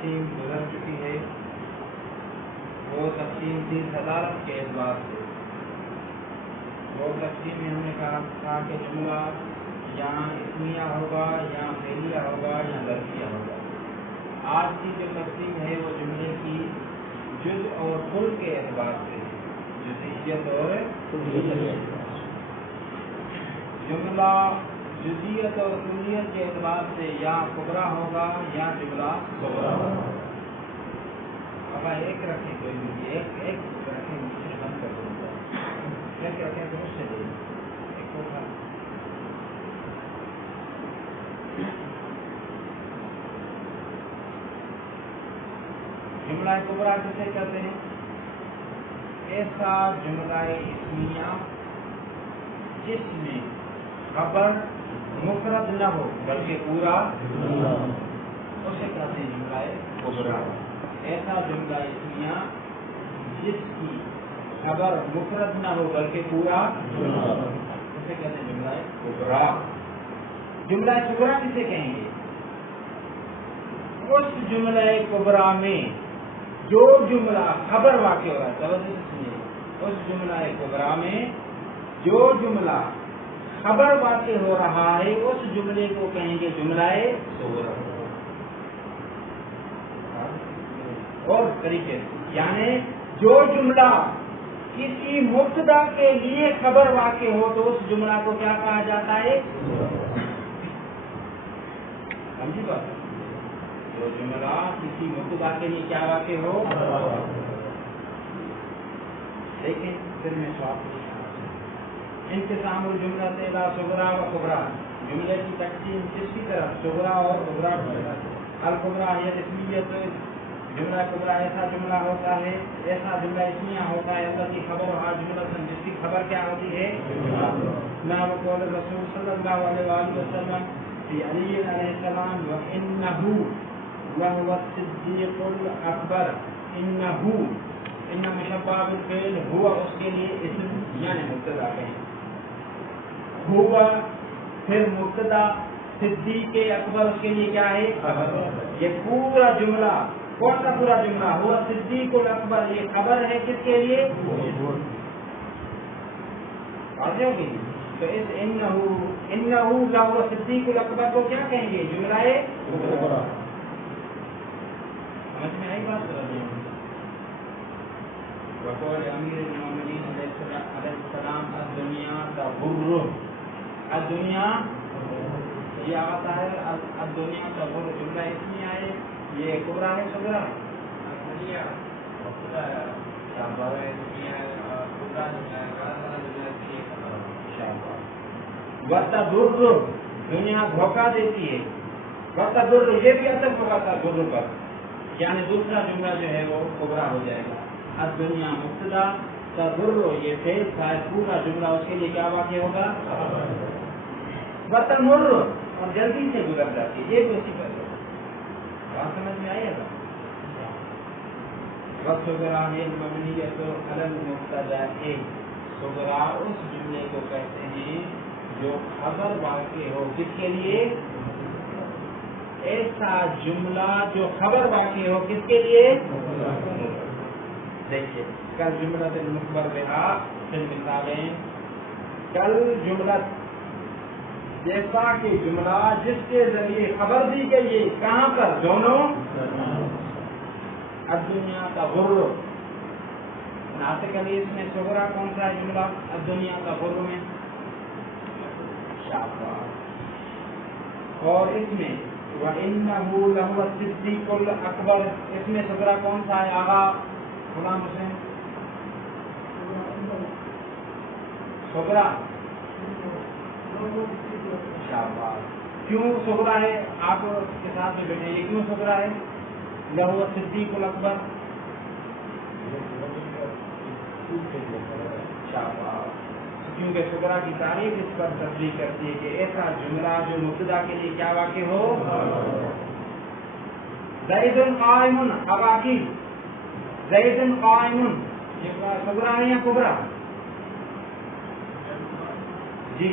تقسیم گزر چکی ہے، وہ تقسیم تھی صدارت کے اعتبار سے۔ وہ تقسیم میں ہم نے کہا تھا کہ جملہ یہاں اسمیہ ہوگا، یہاں فعلیہ ہوگا، یا ظرفیہ ہوگا۔ آج کی جو تقسیم ہے وہ جملے کی جز اور کل کے اعتبار سے، جزئیت اور کلیت۔ جملہ جزئیت اور کلیت کے اعتبار سے یا کبرا ہوگا یا جملہ صغرا ہوگا۔ اب ایک رکھیں، کوئی بھی ایک رکھیں، مجھے بند کر دوں گا، ایک رکھیں تو اس سے دے ایک کو کھا۔ جملہ کبرا کسے کہتے ہیں؟ ایسا جملہ اسمیہ جس میں خبر مفرد نہ ہو بلکہ پورا، اسے کہتے ہیں جملہ کبرا۔ ایسا جملہ اسمیہ جس کی خبر مفرد نہ ہو بلکہ پورا، اسے کہتے ہیں جملہ کبرا۔ جملہ کبرا کسے کہیں گے؟ اس جملہ کبرا میں جو جملہ خبر واقع ہو رہا ہے، توجہ سے سنیے، اس جملہ کبرا میں جو جملہ خبر واقع ہو رہا ہے اس جملے کو کہیں گے جملہ صغرا۔ اور طریقے یعنی جو جملہ کسی مبتدا کے لیے خبر واقع ہو تو اس جملہ کو کیا کہا جاتا ہے؟ سمجھی بات؟ جو جملہ کسی مبتدا کے لیے کیا واقع ہو، لیکن پھر میں سوال انتظام الجملہ سے لا صغرا و کبرا، جملے کی تقسیم کس کی طرف؟ صغرا اور کبرا کی طرف۔ الکبرا یہ اسمیت، جملہ کبرا ایسا جملہ ہوتا ہے، ایسا جملہ اسمیہ ہوتا ہے اللہ کی خبر ہر جملہ جس کی خبر کیا ہوتی ہے؟ نام قول رسول صلی اللہ علیہ وآلہ وسلم فی علی علیہ السلام وَإِنَّهُ وَهُوَ الصِّدِّيقُ الْأَكْبَرُ۔ ان مشبہ بالفعل ہوا اس کے لیے اسم یعنی مبتدا ہے، ہوا پھر مبتدا، صدیق اکبر اس کے لیے کیا ہے؟ خبر۔ یہ پورا جملہ کون سا پورا جملہ؟ ہوا صدیق اکبر، یہ خبر ہے کس کے لیے؟ واضح ہوگی؟ تو اس انہو لا صدیق اکبر کو کیا کہیں گے؟ جملہ کبرا۔ سمجھ میں آئی بات؟ وقول امیر المومنین علیہ السلام الدنیا تغر، الدنیا یہ آتا ہے الدنیا تغر، جملہ اسمیہ ہے، یہ کبرا ہے صغرا؟ الدنیا مبتدا ہے، شابہ ہے، اسمیہ ہے، کبرا ہے، وتضر دنیا دھوکہ دیتی ہے، وتضر یہ بھی اثر ہوگا تھا ضرور پر، یعنی دوسرا جملہ جو ہے وہ کبرا ہو جائے گا۔ الدنیا مبتدا، تضر یہ فعل فاعل، پورا جملہ اس کے لیے کیا واقع ہوگا؟ وتمر اور جلدی سے گزر جاتی ہے، یہ بھی اسی پر بات سمجھ میں آئے گا؟ وصغرا المبنیۃ علی المبتدا، صغرا اس جملے کو کہتے ہیں جو خبر واقع ہو کس کے لیے؟ ایسا جملہ جو خبر واقع ہو کس کے لیے؟ دیکھیے کل جملہ المخبر بہا فی المثالین، کل جملہ جیسا کہ جملہ جس کے ذریعے خبر دی گئی ہے، کہاں پر؟ دونوں الدنیا تغر، ناطق علی اس میں صغرا کون سا ہے جملہ؟ الدنیا تغر میں شاباش، اور اس میں وَإِنَّهُ لَهُوَ الصِّدِّيقُ الْأَكْبَرُ اس میں صغرا کون سا ہے؟ آغا غلام حسین صغرا، شاباش، کیوں صغرا ہے؟ آپ کے ساتھ میں بیٹھے، یہ کیوں صغرا ہے؟ لَهُوَ الصِّدِّيقُ الْأَكْبَرُ، شاباش، کیونکہ صغرا کی تعریف اس پر تصریح کرتی ہے کہ ایسا جملہ جو مبتدا کے لیے کیا واقع ہو؟ زید قائم، اب آکی زید قائم، یہ صغرا ہے یا کبرا؟ جی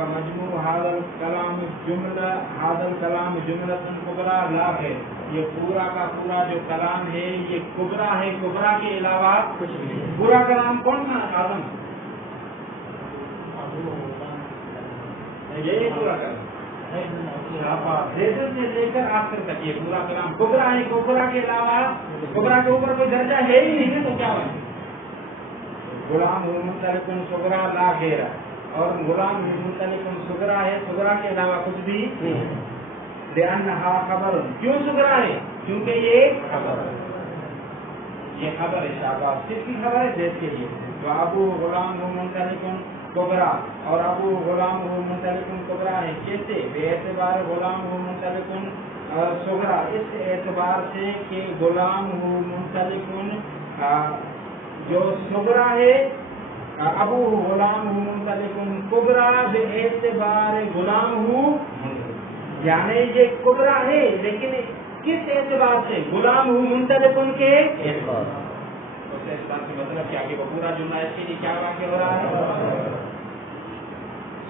فمجموع هذا الكلام جملة کبرا لا ہے. یہ پورا کا پورا جو کلام ہے یہ کبرا ہے، کبرا کے علاوہ کچھ نہیں. پورا کلام کون سا آدم؟ یہ پورا کلام سے لے کر آخر تک یہ پورا کلام کبرا ہے. کبرا کے علاوہ کبرا کے اوپر کوئی درجہ ہے ہی نہیں ہے تو کیا ہے؟ غلام مطلق صغرا لا غیرہ، اور غلام مطلق صغرا ہے، صغرا کے علاوہ کچھ بھی نہیں. لأنها خبر، کیوں صغرا ہے؟ کیونکہ یہ خبر ہے. یہ خبر ہے. شاباش. کس کی خبر ہے؟ زید کے لیے. تو ابو غلام مطلق کبرا اور ابو غلام مطلق کبرا ہے. کیسے؟ بے اعتبار غلام مطلق صغرا، اس اعتبار سے کہ غلام مطلق جو صغرا ہے، ابو غلام مطلق کبرا بے اعتبار غلام یعنی یہ کبرا ہے لیکن کس اعتبار سے؟ غلام منطلق کے اعتبار. اس بات کا مطلب کیا کہ وہ پورا جملہ اس کے لیے کیا واقع ہو رہا ہے؟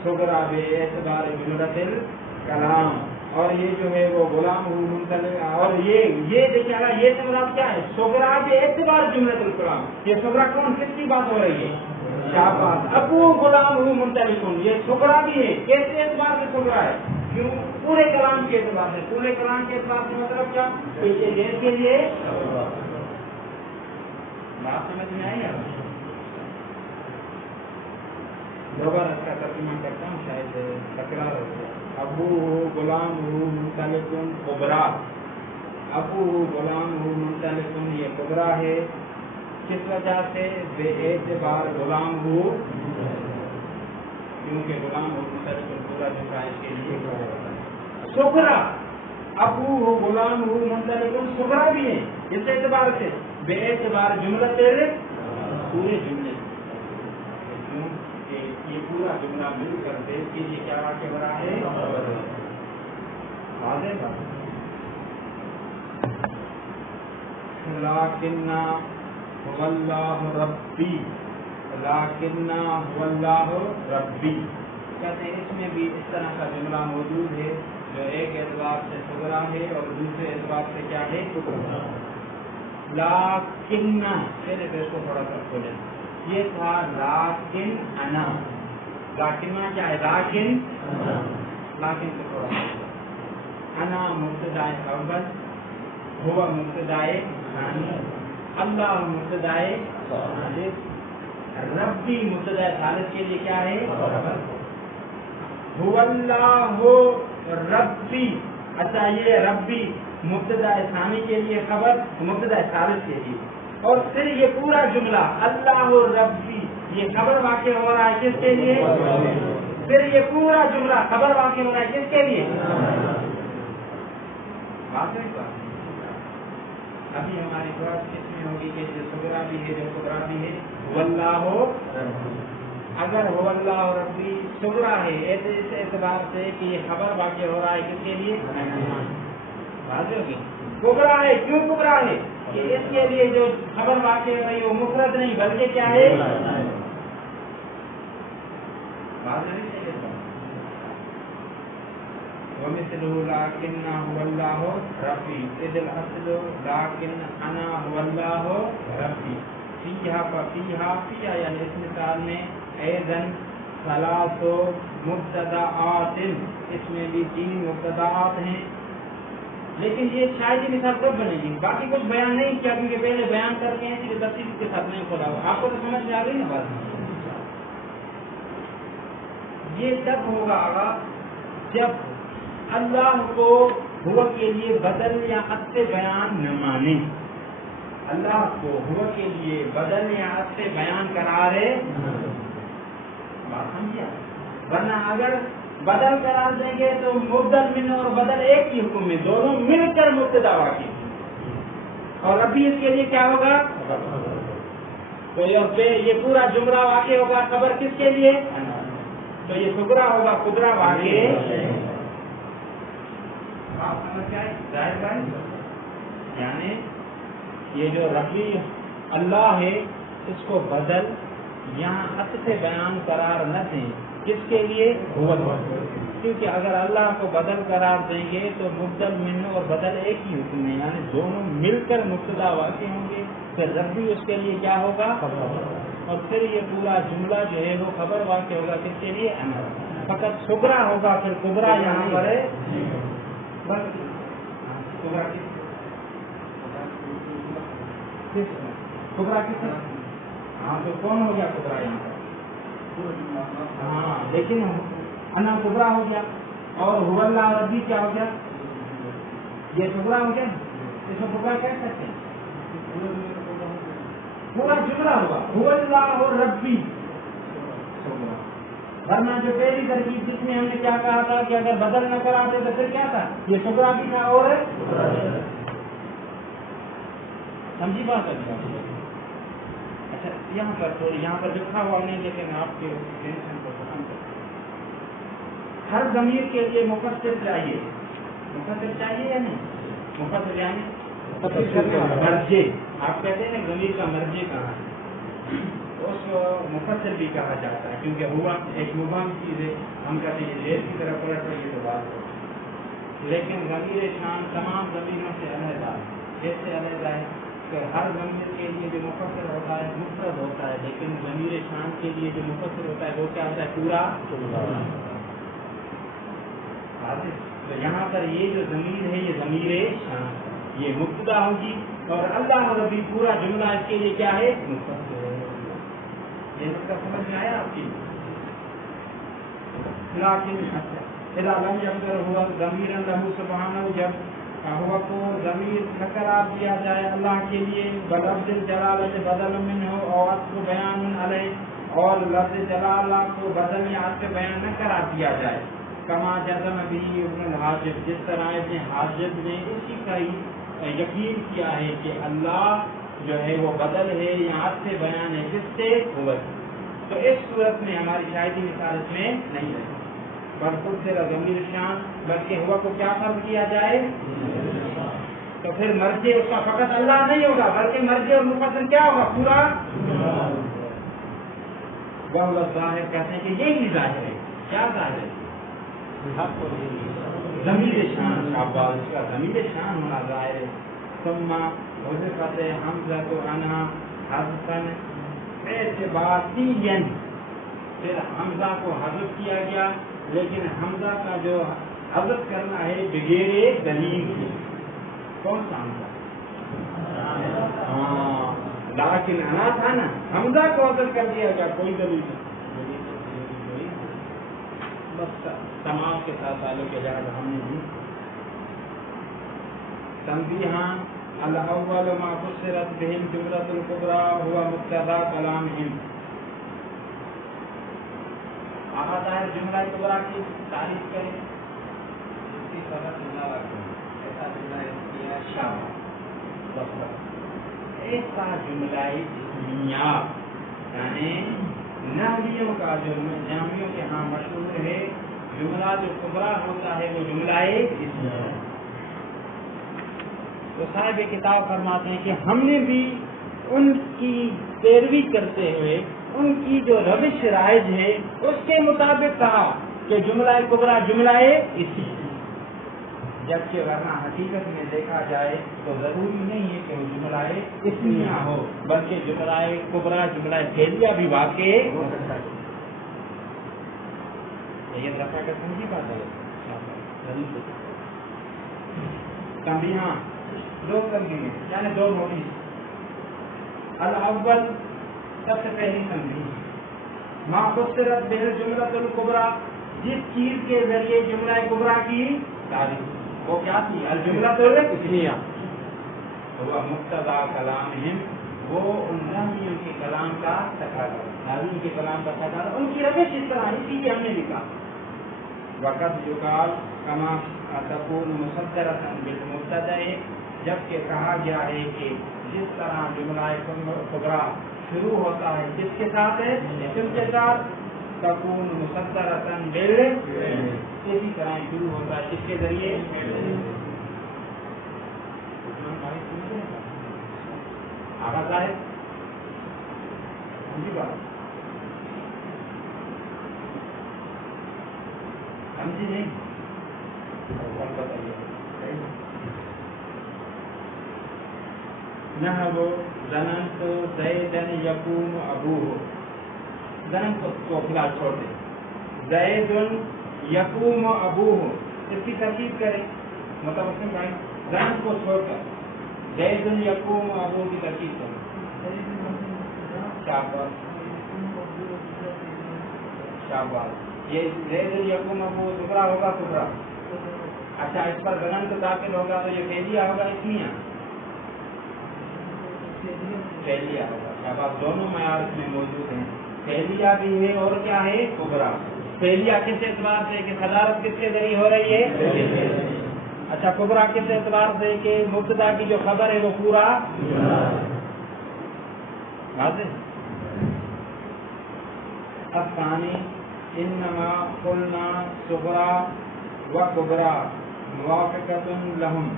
صغرا بے اعتبار جملۃ الکلام. اور یہ جو ہے وہ غلام منطلق، اور یہ دیکھیے گا یہ سے مراد کیا ہے؟ صغرا بے اعتبار جملۃ الکلام. یہ صغرا کون کس کی بات ہو رہی ہے؟ شاباش. ابو غلام منطلق یہ صغرا بھی ہے. کیسے اعتبار سے صغرا ہے؟ کیوں؟ پورے کلام کے اعتبار سے. پورے کلام کے اعتبار سے مطلب کیا؟ دیر کے لیے بات سمجھ میں آئی. دوبارہ اس کا ترجمہ کرتا ہوں، شاید تکرار ہو گیا. ابو غلام منطلق کبرا، ابو غلام منطلق یہ کبرا ہے. کس وجہ سے؟ بے اعتبار غلام ہو، کیونکہ غلام منطلق پورا جملہ اس کے لیے صغرا. ابو غلام منطلق صغرا بھی ہے اس اعتبار سے بے اعتبار جملہ تیرے پورے جملے. یہ پورا جملہ مل کر دیش کے لیے کیا واقع ہو رہا ہے؟ لیکن هو اللہ ربی، لیکن هو اللہ ربی. کہتے ہیں اس میں بھی اس طرح کا جملہ موجود ہے جو ایک اعتبار سے صغرا ہے اور دوسرے اعتبار سے کیا ہے؟ لیکن پہلے پیش کو تھوڑا سا کھولیں. یہ تھا لیکن انا. لیکن کیا ہے؟ لیکن سے تھوڑا انا مبتدا اول، ہوا مبتدا ثانی، اللہ مبتدا ثالث، ربی مبتدا ثالث کے لیے کیا ہے؟ هو اللہ ربی. اچھا یہ ربی مبتدا ثانی کے لیے خبر، مبتدا ثالث کے لیے. اور پھر یہ پورا جملہ اللہ ربی یہ خبر واقع ہو رہا ہے کس کے لیے؟ پھر یہ پورا جملہ خبر واقع ہو رہا ہے کس کے لیے؟ ابھی ہماری بات کس میں ہوگی کہ جو صغرا بھی ہے جو کبرا بھی ہے؟ واللہ. اگر هو اللہ ربی صغرا ہے اس اعتبار سے کہ یہ خبر واقع ہو رہا ہے کس کے لیے؟ واضح ہوگی. کبرا ہے. کیوں کبرا ہے؟ کہ اس کے لیے جو خبر واقع ہو رہی ہے وہ مفرد نہیں بلکہ کیا ہے؟ ومثله لكن هو الله ربي إذ الأصل لكن أنا هو الله ربي. فيها یعنی اس مثال میں أيضا ثلاث مبتدآت، اس میں بھی 3 مبتدآت ہیں. لیکن یہ شاید مثال کب بنے گی؟ باقی کچھ بیان نہیں کیا کیونکہ پہلے بیان کر کے ہیں اس لیے تفصیل کے ساتھ نہیں کھولا ہوا. آپ کو تو سمجھ میں آ گئی نا بات؟ یہ تب ہوگا جب اللہ کو ہوا کے لیے بدل یا عطف بیان نہ مانے. اللہ کو ہوا کے لیے بدل یا عطف بیان قرار بات سمجھا. ورنہ اگر بدل قرار دیں گے تو مبدل من اور بدل ایک ہی حکم میں دونوں مل کر مبتدا واقع. اور ابھی اس کے لیے کیا ہوگا؟ تو یہ پورا جملہ واقع ہوگا خبر کس کے لیے؟ تو یہ صغرا ہوگا کبرا واقع. آپ سمجھ گئے ظاہر بھائی؟ یعنی یہ جو ربی اللہ ہے اس کو بدل یہاں عطف بیان قرار نہ دیں کس کے لیے؟ کیونکہ اگر اللہ کو بدل قرار دیں گے تو مبدل منہ اور بدل ایک ہی حکم ہے، یعنی دونوں مل کر مبتدا واقع ہوں گے، پھر ربی اس کے لیے کیا ہوگا؟ اور پھر یہ پورا جملہ جو ہے وہ خبر واقع ہوگا کس کے لیے؟ فقط صغرا ہوگا، پھر کبرا یہاں پر ہے بس کبرا کس؟ ہاں تو کون ہو گیا کبرا یہاں پر؟ ہاں لیکن انا کبرا ہو گیا، اور هو اللہ ربی کیا ہو گیا؟ یہ کبرا ہو گیا، اس کو کبرا کہہ سکتے ہیں، پورا جملہ ہوگا هو اللہ اور ربی، ورنہ جو پہلی ترکیب جس میں ہم نے کیا کہا تھا کہ اگر بدل نہ کراتے تو پھر کیا تھا؟ یہ کبرا بھی تھا اور سمجھی بات ہے؟ اچھا یہاں پر تھوڑی یہاں پر لکھا ہوا نہیں لیکن آپ کے ٹینشن کو ختم کر، ہر ضمیر کے لیے مفسر چاہیے، مفسر چاہیے یا نہیں؟ مفسر یعنی مرجع، آپ کہتے ہیں نا ضمیر کا مرجع کہاں ہے، اس کو مفسر بھی کہا جاتا ہے، کیونکہ ہوا ایک مبہم چیز ہے، ہم کہتے ہیں زیر کی طرف پلٹ رہی ہے تو بات ہو، لیکن ضمیر شان تمام ضمیروں سے علیحدہ ہے، کیسے علیحدہ ہے کہ ہر ضمیر کے لیے جو مفسر ہوتا ہے مفرد ہوتا ہے، لیکن ضمیر شان کے لیے جو مفسر ہوتا ہے وہ کیا ہوتا ہے؟ پورا۔ تو یہاں پر یہ جو ضمیر ہے یہ ضمیر شان، یہ مبتدا ہوگی، اور اللہ ربی پورا جملہ اس کے لیے کیا ہے؟ مفسر ہے۔ یہ مطلب سمجھ میں آیا آپ کی؟ لیکن اذا لم يقدر هو ضمیر له سبحانہ، جب ہوا کو ضمیر نہ قرار دیا جائے اللہ کے لیے، بلفظ جلالت بدل منہ اور عطف بیان علیہ، اور لفظ جلالہ کو بدل یا عطف بیان نہ قرار دیا جائے، کما جزم بھی ابن الحاجب، جس طرح ابن حاجب نے اسی کا یقین کیا ہے کہ اللہ جو ہے وہ بدل ہے یا عطف بیان ہے جس سے ہوا، تو اس صورت میں ہماری شاہدی مثال اس میں نہیں ہے، بلکہ سے ضمیر شان، بلکہ ہوا کو کیا فرض کیا جائے، تو پھر مرجع اس کا فقط اللہ نہیں ہوگا بلکہ مرجع اور مفسر کیا ہوگا؟ پورا۔ وہ ظاہر کہتے ہیں کہ یہی ظاہر ہے، کیا ظاہر ہے؟ ضمیر شان، شاباش، کا ضمیر شان ہونا ظاہر ہے۔ ثم حذفت حمزۃ عنہا حذفا اعتباطیا، پھر حمزہ کو حذف کیا گیا، لیکن حمزہ کا جو حذف کرنا ہے بغیر دلیل کے، کون سا حمزہ؟ ہاں لیکن انا تھا نا، حمزہ کو حذف کر دیا گیا، کوئی دلیل نہیں، بس تمام کے ساتھ تعلق کے جہاز ہم نے دی تنبیہاں۔ الاول ما فسرت به الجملۃ الکبریٰ هو مبتدا کلامہم، آپ ظاہر جملہ کبرا کی تعریف کریں، اس کی سبق ایسا جملہ شامل ایسا جملہ اسمیہ، یعنی نحویوں کا جو جامعوں کے ہاں مشہور ہے جملہ جو کبرا ہوتا ہے وہ جملہ اسمیہ۔ تو صاحب کتاب فرماتے ہیں کہ ہم نے بھی ان کی پیروی کرتے ہوئے ان کی جو روش رائج ہے اس کے مطابق کہا کہ جملہ کبرا جملہ اسمیہ، جبکہ ورنہ حقیقت میں دیکھا جائے تو ضروری نہیں ہے کہ وہ جملہ اسمیہ ہو، بلکہ جملہ کبرا جملہ فعلیہ بھی واقع ہو سکتا ہے۔ یہ دفعہ کا سمجھی بات ہے۔ تنبیہاں، دو تنبیہیں یعنی دو نوٹس۔ الاول، سب سے پہلی تنبیہ، ما فسرت به الجملۃ الکبریٰ، جس چیز کے ذریعے جملہ کبرا کی تعریف، وہ کیا تھی؟ الجملۃ الاسمیہ، وہ مبتدا کلامہم، وہ ان نحویوں کے کلام کا تقاضا، نحویوں کے کلام کا تقاضا، ان کی روش اس طرح، اسی لیے ہم نے لکھا وقت یقال کما تکون مصدرۃ بالمبتدأ، جبکہ کہا گیا ہے کہ جس طرح جملہ کبرا شروع ہوتا ہے جس کے ساتھ ہے، اسم کے ساتھ، تکون مصدرۃ بال، اسی طرح شروع ہوتا ہے کس کے ذریعے؟ آغاز ہے سمجھی نہیں؟ بتائیے نہ وہ ظننت زیدن یقوم ابوہ، ظننت کو فی الحال چھوڑ دیں، زیدن یقوم ابوہ اس کی ترکیب کریں، مطلب ظننت کو چھوڑ کر زیدن یقوم ابوہ کی ترکیب کریں، شاباش، یہ زیدن یقوم ابوہ صغرا ہوگا کبرا؟ اچھا اس پر ظننت داخل ہوگا تو یہ فعلیہ ہوگا اسمیہ؟ فعلیہ ہوگا، شاباش، دونوں معیار اس میں موجود ہیں، فعلیہ بھی ہے اور کیا ہے کبرا۔ فعلیہ کس اعتبار سے کہ صدارت کس کے ذریعے ہو رہی ہے؟ اچھا کبرا کس اعتبار سے کہ مبتدا کی جو خبر ہے وہ پورا واضح۔ الثانی انما قلنا صغرا و کبرا موافقۃ لہم،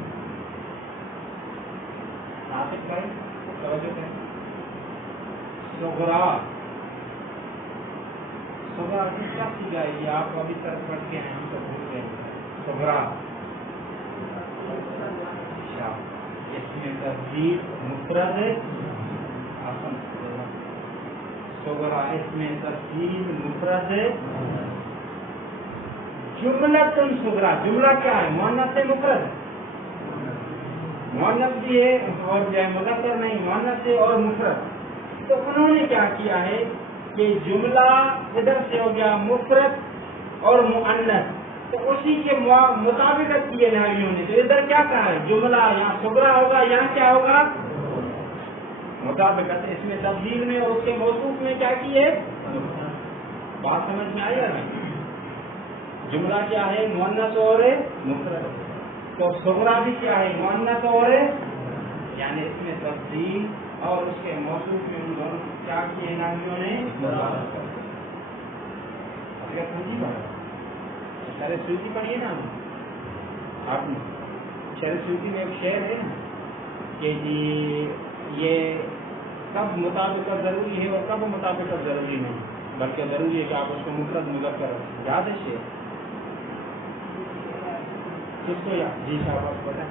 ناطق بھائی توجہ کریں، صغرا صغرا کس کا سیکھا ہے؟ یہ آپ ابھی تک پڑھ کے ہیں، ہم تو بھول گئے۔ صغرا اس میں تفضیل مفرد ہے، صغرا اس میں تفضیل مفرد ہے، جملۃ صغرا، جملہ کیا ہے؟ مؤنث سے مفرد، مؤنث بھی ہے اور مذکر نہیں، مؤنث ہے اور مفرد۔ تو انہوں نے کیا کیا ہے کہ جملہ ادھر سے ہو گیا مفرد اور مؤنث، تو اسی کے مطابقت کی ہے نحویوں نے، تو ادھر کیا کہا ہے؟ جملہ یہاں صغرا ہوگا، یہاں کیا ہوگا؟ مطابقت، اس میں تبدیل میں اور اس کے موصوف میں کیا کی ہے؟ بات سمجھ میں آئی ہے؟ جملہ کیا ہے؟ مؤنث اور مفرد، تو صغرا بھی کیا ہے؟ مؤنث اور یعنی اس میں تبدیل اور اس کے موصوف میں ان دونوں کیا کیے نحویوں نے؟ شرح سیوطی پڑھیے نا آپ نے، شرح سیوطی میں ایک شعر ہے کہ جی یہ کب مطابقت ضروری ہے اور کب مطابقت ضروری نہیں، بلکہ ضروری ہے کہ آپ اس کو مفرد مذکر یاد ہے شعر؟ کس کو یاد؟ جی شاباش بتائیں،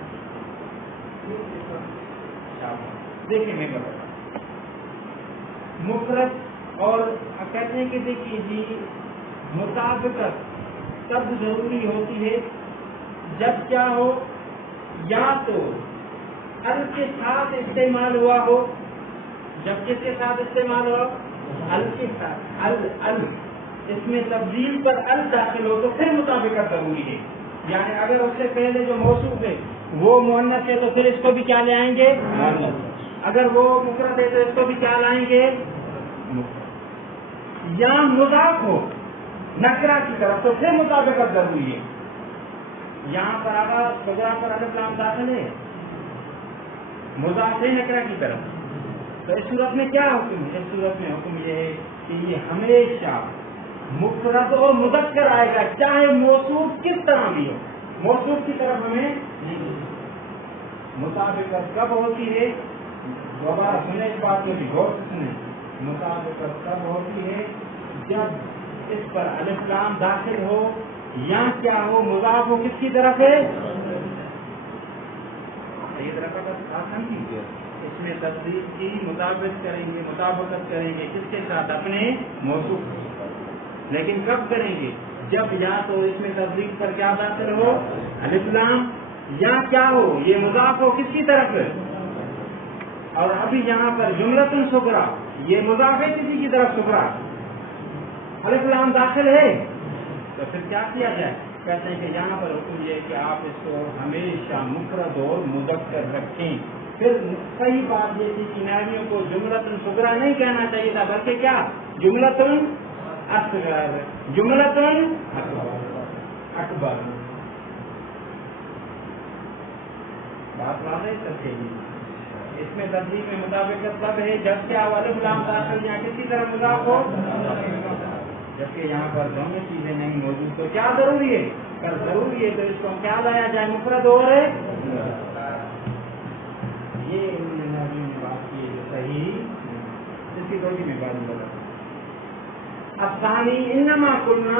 دیکھیں میں بتا مفرد اور کہتے ہیں کہ دیکھیے جی مطابقت تب ضروری ہوتی ہے جب کیا ہو، یا تو ال کے ساتھ استعمال ہوا ہو، جب کس کے ساتھ استعمال ہوا؟ ال کے ساتھ، ال اس میں تبدیل پر ال داخل ہو تو پھر مطابقت ضروری ہے، یعنی اگر اس سے پہلے جو موصوف ہے وہ مؤنث ہے تو پھر اس کو بھی کیا لے آئیں گے؟ اگر وہ مفرد ہے تو اس کو بھی کیا لائیں گے؟ یا مضاف ہو نکرہ کی طرف تو پھر مطابقت ضروری ہے۔ یہاں پر اگر صغرا پر الف لام داخل ہے مضاف ہے نکرہ کی طرف، تو اس صورت میں کیا حکم ہے؟ اس صورت میں حکم یہ ہے کہ یہ ہمیشہ مفرد اور مذکر آئے گا، چاہے موصوف کس طرح بھی ہو، موصوف کی طرف ہمیں نہیں۔ مطابقت کب ہوتی ہے؟ دوبارہ سنیں اس بات کو بھی غور سے سنیں، مطابقت کب ہوتی ہے؟ جب اس پر الف لام داخل ہو یا کیا ہو، مضاف ہو کس کی طرف ہے؟ یہ طرح کا بس آسان کیجیے، اس میں تبدیل کی مطابقت کریں گے، مطابقت کریں گے کس کے ساتھ؟ اپنے موصوف، لیکن کب کریں گے؟ جب یا تو اس میں تبدیل پر کیا داخل ہو؟ الف لام، یا کیا ہو یہ مضاف ہو کس کی طرف ہے؟ اور ابھی یہاں پر جملۃ صغرا، یہ مضاف ہے کسی کی طرف صغرا، الف لام داخل ہے، تو پھر کیا کیا جائے؟ کہتے ہیں کہ یہاں پر حکم یہ ہے کہ آپ اس کو ہمیشہ مفرد اور مذکر رکھیں۔ پھر صحیح بات یہ تھی کہ نحویوں کو جملۃ صغرا نہیں کہنا چاہیے تھا، بلکہ کیا؟ جملۃ اصغر، جملۃ اکبر۔ بات واضح کرتے ہیں، اس میں تبدیل میں مطابقت تب ہے جب کیا الف لام داخل یا کسی طرح مضاف ہو، جبکہ یہاں پر دونوں چیزیں نہیں موجود، تو کیا ضروری ہے؟ اگر ضروری ہے تو اس کو کیا لایا جائے؟ مفرد اور یہ بات کی جو صحیح اس کی توجہ میں بات بتا۔ الثانی انما قلنا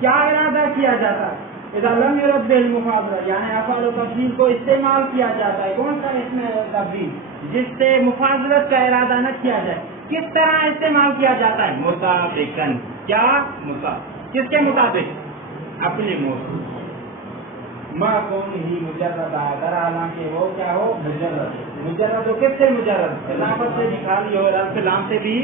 کیا ارادہ کیا جاتا ہے؟ اذا لم يرد بالمفاضلہ یعنی افعال و تفضیل کو استعمال کیا جاتا ہے کون سا اس میں تبدیل جس سے مفاضلت کا ارادہ نہ کیا جائے. کس طرح استعمال کیا جاتا ہے؟ مطابقاً. کیا کس کے مطابق؟ اپنے موضوع ما کون ہی مجرد اگر حالانکہ وہ کیا ہو مجرد. کس سے مجرد؟ اضافت سے بھی خالی ہو رب لام سے بھی.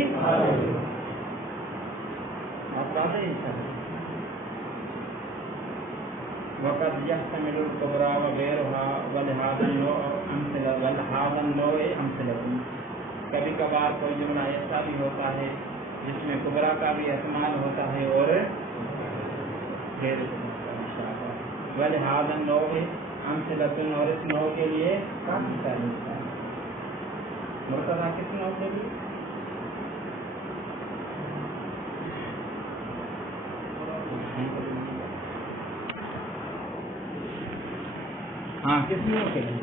وقت يحتمل الكبرى وغيرها ولهذا النوع امثلة. کبھی کبھار کوئی جملہ ایسا بھی ہوتا ہے جس میں کبرا کا بھی احتمال ہوتا ہے اور غیر. ولهذا النوع امثلة اور اس نوع کے لیے کافی ساری مثال. مرتضی کس نوع سے بھی؟ ہاں کس میں کے لیے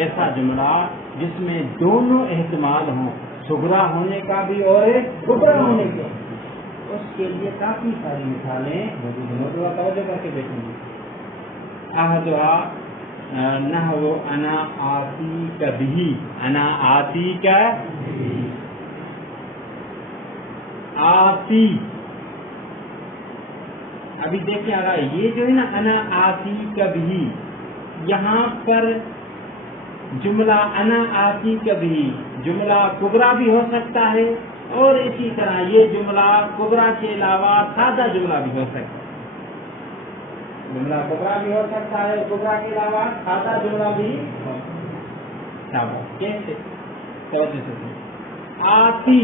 ایسا جملہ جس میں دونوں احتمال ہوں صغرا ہونے کا بھی اور کبرا ہونے کا. اس کے لیے کافی ساری مثالیں موجود ہیں. موضوع توجہ کر کے دیکھیں گے. احدها نحو انا آتیک بہ. انا آتیک آتی. ابھی دیکھیں آگا یہ جو ہے نا انا آتی کبھی یہاں پر جملہ انا آتی کبھی جملہ کبرا بھی ہو سکتا ہے اور اسی طرح یہ جملہ کبرا کے علاوہ سادہ جملہ بھی ہو سکتا ہے. جملہ کبرا بھی ہو سکتا ہے کبرا کے علاوہ سادہ جملہ بھی ہو سکتا ہے. کیسے؟ آتی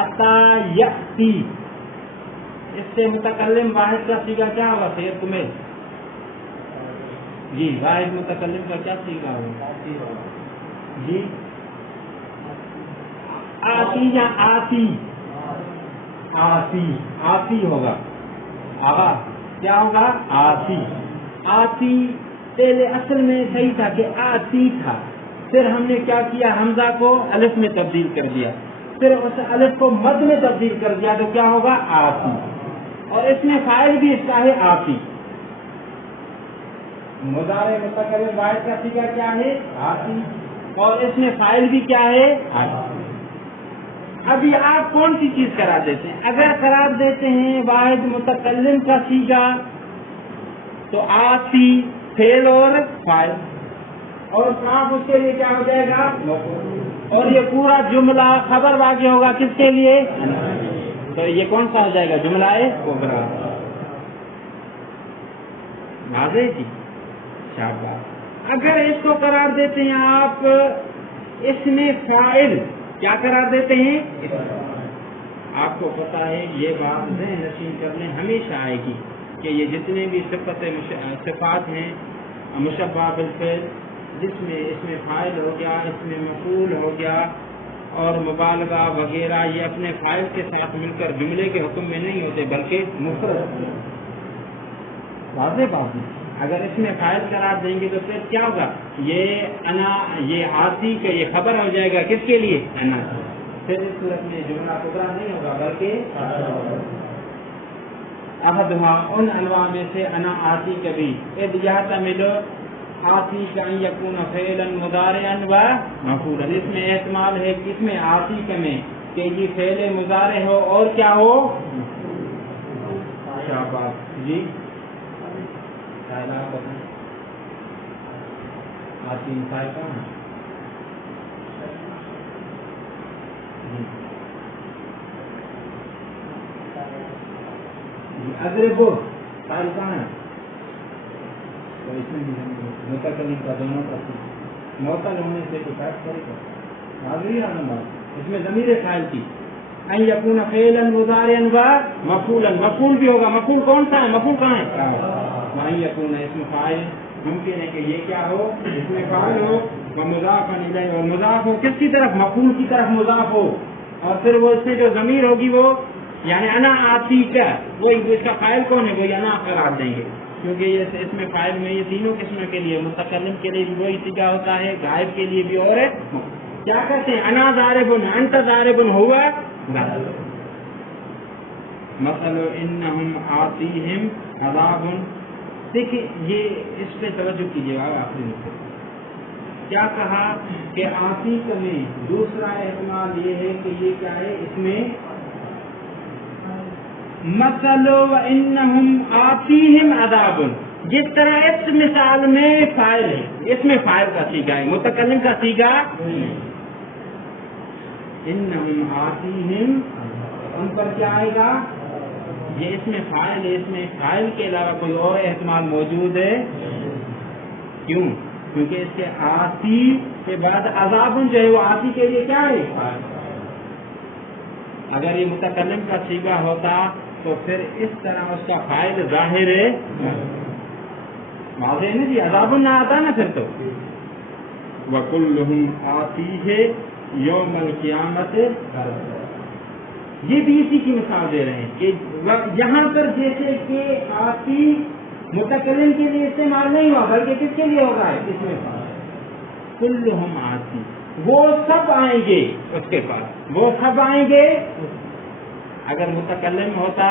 اتا یاتی. اس سے متکلم واحد کا صیغہ کیا ہوگا سید تمہیں؟ جی واحد متکلم کا کیا صیغہ ہوگا؟ جی آتی یا آتی؟ آتی. آتی ہوگا. آغا کیا ہوگا؟ آتی. آتی پہلے اصل میں صحیح تھا کہ آتی تھا. پھر ہم نے کیا کیا حمزہ کو الف میں تبدیل کر دیا. پھر اس الف کو مد میں تبدیل کر دیا تو کیا ہوگا؟ آتی. اور اس میں فاعل بھی اس کا ہے آتی. مضارع متکلم واحد کا صیغہ کیا ہے؟ آتی. اور اس میں فاعل بھی کیا ہے؟ آتی. ابھی آپ کون سی چیز قرار دیتے ہیں؟ اگر قرار دیتے ہیں واحد متکلم کا صیغہ تو آتی فعل اور فاعل اور صاف اس کے لیے کیا ہو جائے گا؟ اور یہ پورا جملہ خبر واقع ہوگا کس کے لیے؟ تو یہ کون سا ہو جائے گا؟ جملہ ہے کبرا. واضح جی. شاباش. اگر اس کو قرار دیتے ہیں آپ اس میں فاعل کیا قرار دیتے ہیں؟ آپ کو پتا ہے یہ بات ذہن نشین کرنے ہمیشہ آئے گی کہ یہ جتنے بھی صفات ہیں مشبہ بالفعل جس میں اس میں فاعل ہو گیا اس میں مفعول ہو گیا اور مبالغہ وغیرہ یہ اپنے فاعل کے ساتھ مل کر جملے کے حکم میں نہیں ہوتے بلکہ مفرد. واضح بات ہے. اگر اس میں فاعل قرار دیں گے تو پھر کیا ہوگا؟ یہ انا یہ آتی کا یہ خبر ہو جائے گا کس کے لیے؟ انا. پھر اس صورت میں جملہ کبرا نہیں ہوگا بلکہ احدھا ان انواع میں سے انا آتی کبھی اذ یحتمل آتی کا ان یکون فعلا مضارعا و مفعولا. اس میں احتمال ہے کس میں؟ آتی کا میں کہ یہ فعل مضارع ہو اور کیا ہو؟ شاباش جی. آتی مثال کہاں ہے؟ اضرب فاعل کہاں ہے؟ تو اس میں متکلم کا دونوں کا معطل ہونے سے تو فرق پڑے گا. اس میں ضمیر فاعل کی ان یکون فعلا مضارعا و مفعولا. مفعول بھی ہوگا. مفعول کون سا ہے؟ مفعول کہاں ہے؟ ان یکون اسم فاعل ممکن ہے کہ یہ کیا ہو؟ اس میں فاعل ہو و مضاف الیہ اور مضاف ہو کس کی طرف؟ مفعول کی طرف مضاف ہو اور پھر وہ اس میں جو ضمیر ہوگی وہ یعنی انا آتی کا وہ اس کا فاعل کون ہے؟ وہ انا قرار دیں گے کیونکہ یہ اس میں فاعل میں یہ تینوں قسموں کے لیے متکلم کے لیے بھی وہی صیغہ ہوتا ہے غائب کے لیے بھی اور کیا کہتے ہیں انا ضاربن انت ضاربن ہوا مثل انہم آتیہم عذاب. دیکھیے یہ اس پہ توجہ کیجیے گا. آخری نقطہ کیا کہا کہ آتیک میں دوسرا احتمال یہ ہے کہ یہ کیا ہے اس میں مثل انہم آتیہم عذاب. جس طرح اس مثال میں فاعل ہے, اس میں فاعل کا صیغہ ہے, متکلم کا صیغہ انہم آتیہم ان پر کیا آئے گا, یہ اس میں فاعل ہے, اس میں فاعل کے علاوہ کوئی اور احتمال موجود ہے. کیوں؟ کیونکہ اس کے آتی کے بعد عذاب جو ہے وہ آتی کے لیے کیا ہے فاعل. اگر یہ متکلم کا صیغہ ہوتا تو پھر اس طرح اس کا فاعل ظاہر ہے واضح ہے نا جی, عذاب نہ آتا نا پھر تو. وَكُلُّهُمْ آتِيهِ يَوْمَ الْقِيَامَةِ. یہ بھی اسی کی مثال دے رہے ہیں کہ یہاں پر جیسے کہ آتی متکلم کے لیے استعمال نہیں ہوا بلکہ کس کے لیے ہوگا اس میں کلہم آتی, وہ سب آئیں گے اس کے پاس, وہ سب آئیں گے. اگر متکلم ہوتا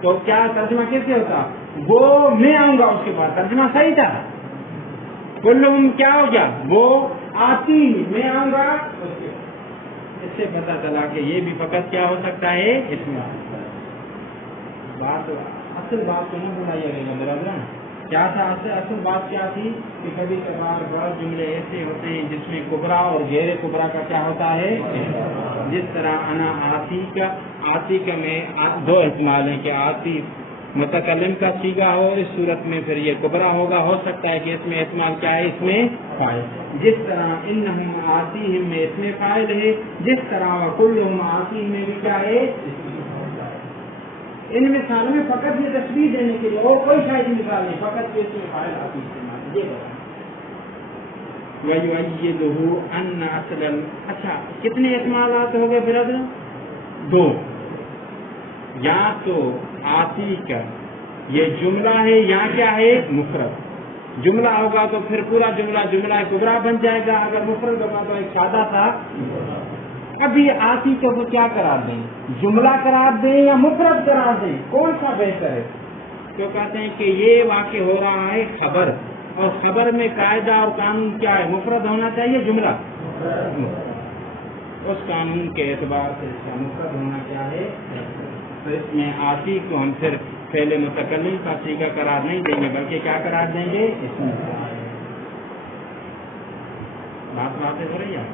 تو کیا ترجمہ کیسے ہوتا, وہ میں آؤں گا اس کے پاس, ترجمہ صحیح تھا. کلہم کیا ہو گیا, وہ آتی میں آؤں گا اس کے پاس. اس سے پتہ چلا کہ یہ بھی فقط کیا ہو سکتا ہے اس میں بات. اصل بات تو نہ بنائیے گا میرا بران, کیا تھا اصل بات کیا تھی کہ کبھی کبھار بعض جملے ایسے ہوتے ہیں جس میں کبرا اور غیر کبرا کا کیا ہوتا ہے. جس طرح انا آتی کا میں دو احتمال ہیں کہ آتی متکلم کا صیغہ ہو, اس صورت میں پھر یہ کبرا ہوگا. ہو سکتا ہے کہ اس میں احتمال کیا ہے, اس میں فاعل. جس طرح انہم آتیہم میں اس میں فاعل ہے, جس طرح وکلہم آتیہم میں بھی کیا ہے. ان مثالوں میں فقط یہ تشبیہ دینے کے لیے اور کوئی شاید مثال نہیں, فقط اس میں فاعل آتی استعمال. یہ وَيُؤَيِّدُهُ أَنَّ أَصْلَ. اچھا کتنے احتمالات ہو گئے پھر؟ دو. یا تو آتی کا یہ جملہ ہے یا کیا ہے مفرد. جملہ ہوگا تو پھر پورا جملہ کبرا بن جائے گا. اگر مفرد ہوگا تو ایک سادہ تھا. ابھی آتی کو وہ کیا قرار دیں, جملہ قرار دیں یا مفرد قرار دیں, کون سا بہتر ہے؟ تو کہتے ہیں کہ یہ واقع ہو رہا ہے خبر, اور خبر میں قاعدہ اور قانون کیا ہے, مفرد ہونا چاہیے جملہ. اس قانون کے اعتبار سے اس کا مفرد ہونا کیا ہے. تو اس میں آتی کو ہم پھر پہلے متکلم کا صیغہ قرار نہیں دیں گے بلکہ کیا قرار دیں گے اس میں. باتیں ہو رہی ہے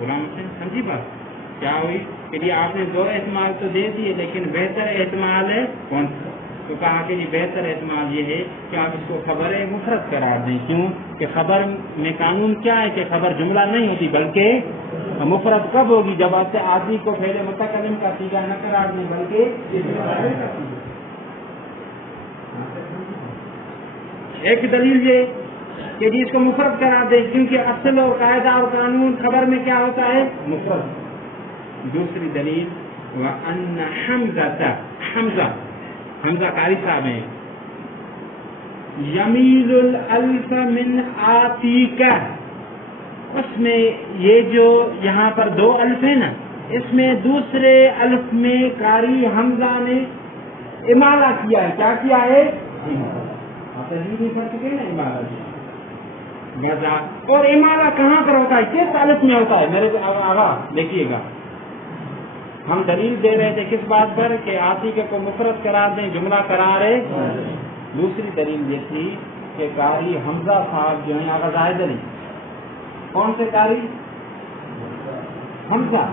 غلام حسین, سمجھی بات کیا ہوئی کہ جی آپ نے دو احتمال تو دے دیے لیکن بہتر احتمال ہے کون سا؟ تو کہا کہ جی بہتر احتمال یہ ہے کہ آپ اس کو خبر مفرد قرار دیں. کیوں کہ خبر میں قانون کیا ہے کہ خبر جملہ نہیں ہوتی بلکہ مفرد کب ہوگی, جب آپ سے آدمی کو پہلے متکلم کا صیغہ نہ قرار دیں بلکہ ایک دلیل یہ کہ جی اس کو مفرد قرار دیں کیونکہ اصل اور قاعدہ اور قانون خبر میں کیا ہوتا ہے مفرد. دوسری دلیل وَأَنَّ حمزہ قاری صاحب ہیں, یمیل الالف من آتیکا, اس میں یہ جو یہاں پر دو الف ہیں نا, اس میں دوسرے الف میں قاری حمزہ نے امالہ کیا ہے. کیا کیا ہے؟ اور امالہ کہاں پر ہوتا ہے, کس الف میں ہوتا ہے؟ میرے آغا دیکھیے گا, ہم دلیل دے رہے تھے کس بات پر کہ آتی کو مفرد قرار دیں جملہ قرار ہے. دوسری دلیل یہ تھی کہ قاری حمزہ صاحب جو ہیں آغا زاہد علی, کون سے قاری؟ حمزہ,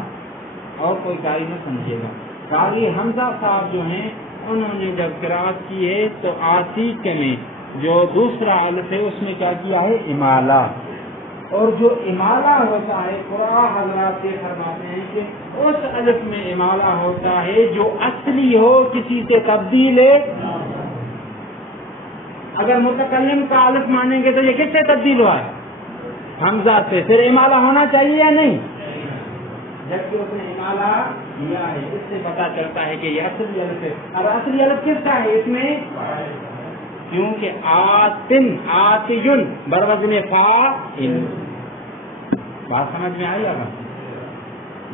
اور کوئی قاری نہ سمجھے گا. قاری حمزہ صاحب جو ہیں انہوں نے جب قرات کی ہے تو آتی میں جو دوسرا الف ہے اس میں کیا کیا ہے امالہ. اور جو امالہ ہوتا ہے قرآن حضرات یہ فرماتے ہیں کہ اس الف میں امالہ ہوتا ہے جو اصلی ہو, کسی سے تبدیل ہے. اگر متکلم کا الف مانیں گے تو یہ کس سے تبدیل ہوا ہے؟ حمزہ سے. پھر امالہ ہونا چاہیے یا نہیں؟ جبکہ اس نے امالہ کیا ہے, اس سے پتا چلتا ہے کہ یہ اصلی الف ہے. اب اصلی الف کس کا ہے اس میں؟ کیونکہ آتن آتیون بروزن فاعل. بات سمجھ میں آئی؟ اب